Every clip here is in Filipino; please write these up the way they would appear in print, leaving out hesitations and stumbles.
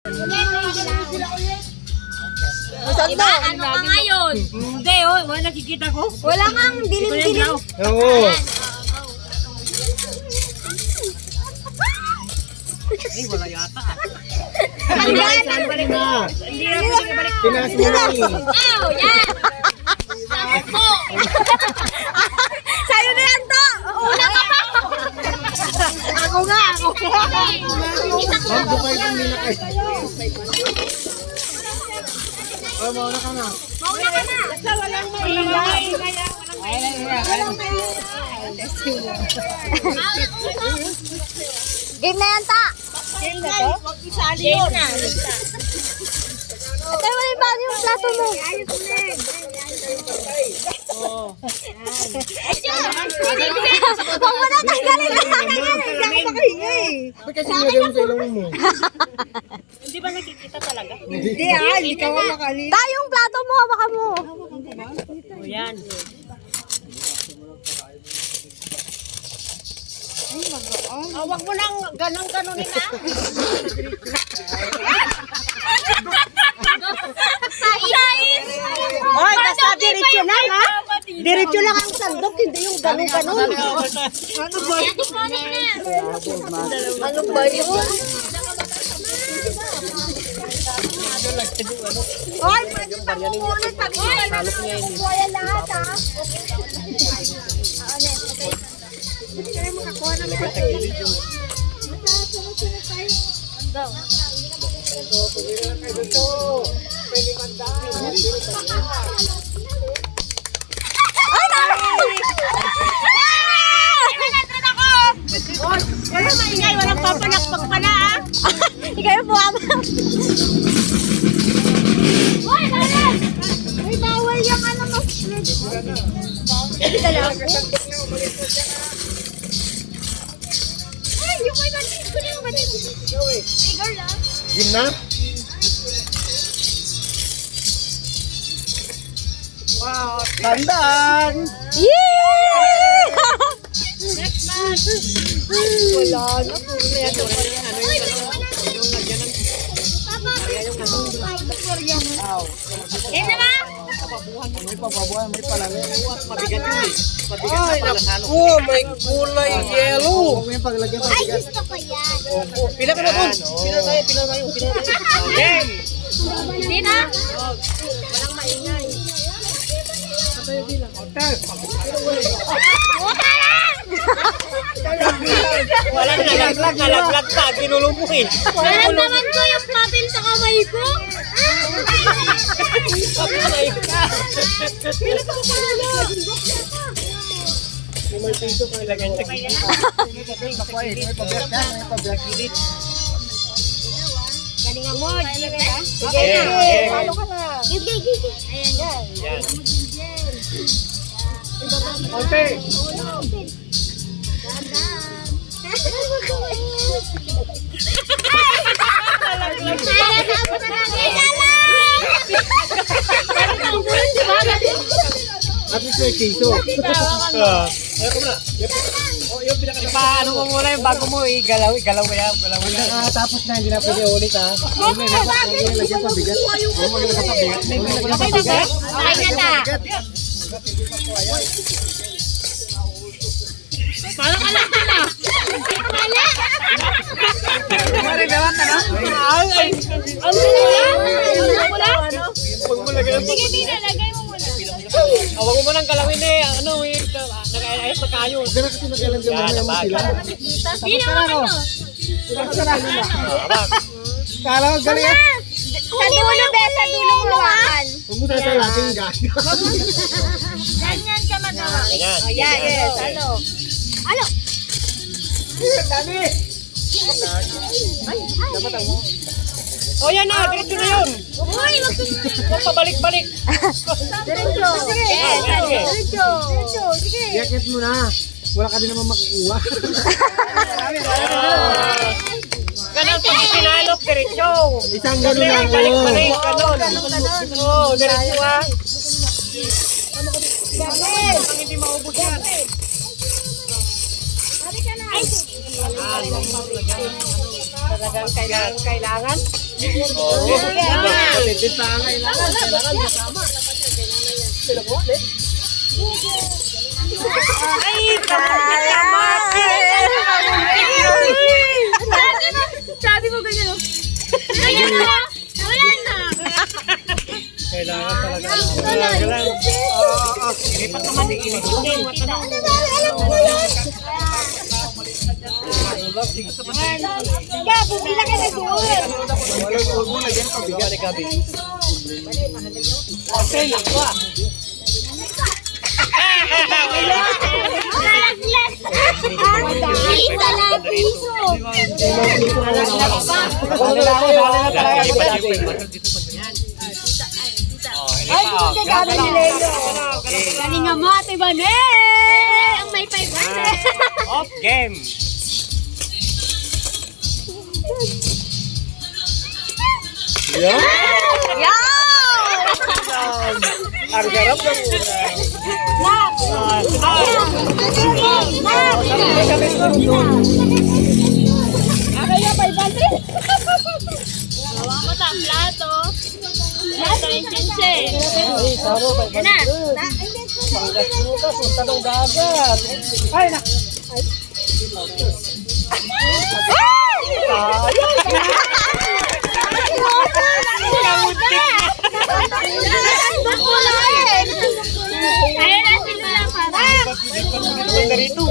Diba? Ano ka ngayon? Hindi, oh. Wala nakikita ko. Wala kang dilim-dilim. Oo. Ay, wala yata. Saan balik na? Hindi na pwede balik. Pinas mo na eh. Oh, yan! Sampo! Sa'yo na yan to! Una ka pa! Ako nga! Ma'am, bukay kang nilakay. Oh, mauna ka na. Mauna ka na! Sa walang maingay! Game na yan, ta! Game na to? Game na. Ito mo yung bago yung plato mo. Huwag mo na tanggalin na. Ba't kasi nilagay mo sa ilong mo? Hindi ba nakikita talaga? Hindi hindi ka makakali. Ta, yung plato mo, hawakan mo. O yan. Huwag mo nang ganun-ganunin na. Hoy, basta diretso lang, ha? Diretso lang ang sandok, hindi yung ganun-ganun. Ano ba yun? Hoy, pwede pa ulit. Pag halok niya yun. Kuya lahat, ha? Hindi ka rin makakuha ng mga. Walang maingay, walang papalakpak pala, ha? Hindi kayo po ama. Hoy, lalas! Ay, bawal yung ano mo. Dala ako. Ay, yung may batis ko na yung batis. Ay, girl, ah. Game na? Wow, tandaan! Yee! Wala na. Puro na yan. Yan na ba? May papabuhan, may palalo. Mabigat yun, eh. Ay, naku, may kulay yellow. Huwag mo yung paglagyan, Ay, pabigat. gusto ko yan. Pila ka na dun. Pila tayo. Game! Hindi na? Walang nalaglag pa, ginulumpukin. Naramdaman ko yung papel sa kamay ko. May piso ka ilagay sa gilid. May pabigat gilid. Galingan mo, Jimmy, ha? Sige, Palo ka na. Gigi. Ayan, yan. Yan. Okay. At least may piso. Paano mo muna yung bago mo, galaw mo yan. Tapos na, hindi na pwede ulit ha. Lagyan pabigat. Okay na ta. Paano ka lang pala? Wala. Sige, Tina, lagay mo muna. Huwag mo munang galawin eh. Ano eh, nag-ayos na kayo. Hindi na kasi mag-alam din mamaya mo sila. Tina, ano? Kala ko galing ah. Sa dulo, be, sa dulo hawakan. Huwag mo sasalating gano'n. Ganyan ka magawa. Ganyan. Oh, yeah, yes. Ano? Ano? Dami! O yan na, diretso na yun. Uy, Huwag pabalik-balik. diretso. Yes, diretso. Sige. Yakit mo na. Wala ka din naman makukuha. Ganun pag pinalok, diretso. Isang gano'n lang. Balik-balik, ganun. Oo, diretso ah. Pag hindi maubos yan. Halika na. Talagang kailangan. Oo. Matindin pa ang kailangan. Kailangan kasama. Sila po, eh. Ay, kamati! Sabi mo ganyan. Ayan na. Wala na. Kailangan talaga. Kailangan. Inipat naman yung inipat. Gabo, bilang ka na doon. Walang ulo na dyan. Bigyan ni Gabi. Okay, nakuha. Isa lang piso. Ay, hindi ka gabi ni Leo. Galingan mo, Ate Bane. Ang may 500. Off game. Yeah. Ang garap ng una. Ano yung 500? Gawa ko sa plato. Plato yung chinche. Yan na. Panggas-lutas, punta ng dagat. Ay, na. Ayun na, simula para. Punta rito.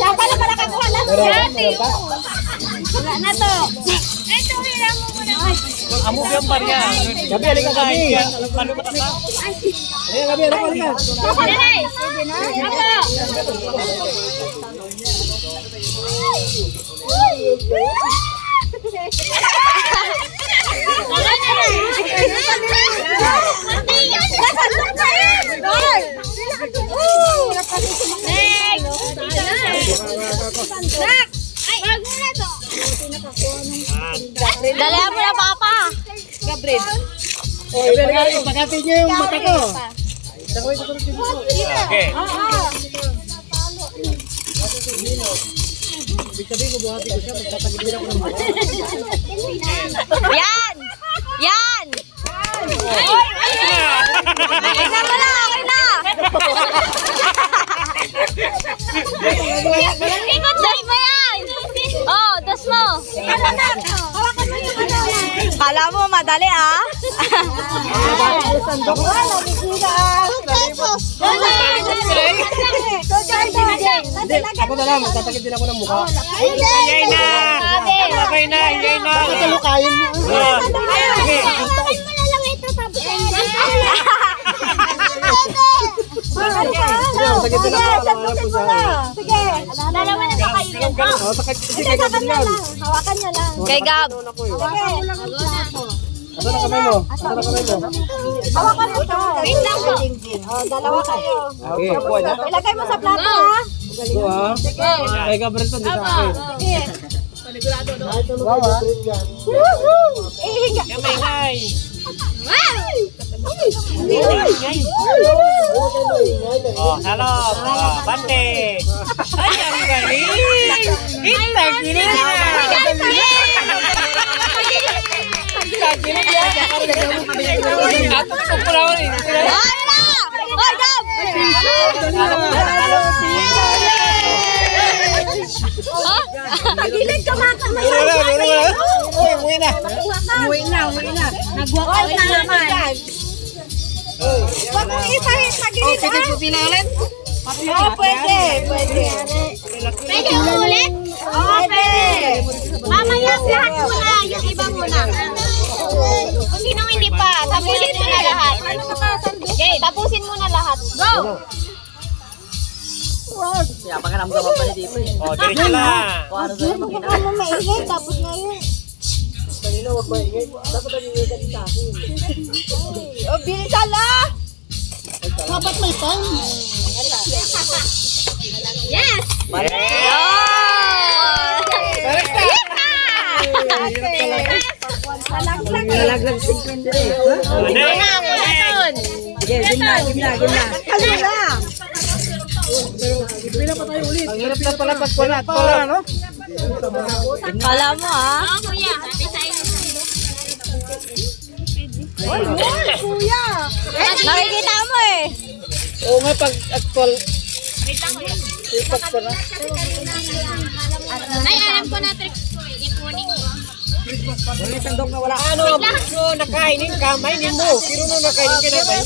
Siya pala kakuha na. Dati. Wala na to. Ito, hiram mo muna. Amo ba yung barya? Gabi, halika gabi. Paano ba ka? Halika gabi, halika. Nanay. Ako. Dalayan mo na, Papa. Gabriel, halika. Pagkati niyo yung mata ko. Okay. Ibig sabihin ko, buhati ko siya. Magtatagilin ako ng mata. Yan! Yan! Okay na mo na, okay na! Ikot dos mo yan! Oh, dos mo! Kala mo madali ah? Ako na lang, magtatagil din ako ng mukha. Yay na! Okay na, yay na. Kalukayin mo. Sige. Bakit mo na lang ito tapos Magtatagil din ako. Sige, dalawa na ba kayo yan? Sige, gagawin yan. Hawakan niya lang. Kay Gab. Asa na kamay mo? Asa na kamay mo? Hawakan mo ito. Wait lang po. Dalawa kayo. Okay, po na. Ilagay mo sa plato ha. Ito ha. Kay Gabriel to, di sa akin. Sige. Wow ha. Kamay. Oh, hello. Bante. Ay, ang galing. Intagilin na. Pagilid ka mga kamay. Uy, umuwi na. Umuwi na. Nag-walk out na naman. Huwag mo isahin sa gilid ha. Oo, pwede. Pwede ulit? Oo, pwede. Mamaya lahat muna. Yung iba muna. Kung sino hindi pa, tapusin mo na lahat. Okay, tapusin mo na lahat. Go! Oh, diretso lang. Ano maingay, tapos ngayon. Kanina, wag maingay. Dapat nangingay ka din sa akin. O, bilisan na! Dapat may pang. Yes! Nalaglag 50 eh. Sige, game na. Pila pa tayo ulit. Ang hirap na pala pagkulat. Pala, no? Kala mo ah. Oo, kuya. Sabi sa inyo. Kuya! Nakikita mo eh. Oo nga, pag actual, Wait lang, kuya. ipak ko na. Nay, alam ko na tricks ko eh. Ipunin ko. Ano, nakainin ka, mainin mo. Pero nung nakainin ka na ba?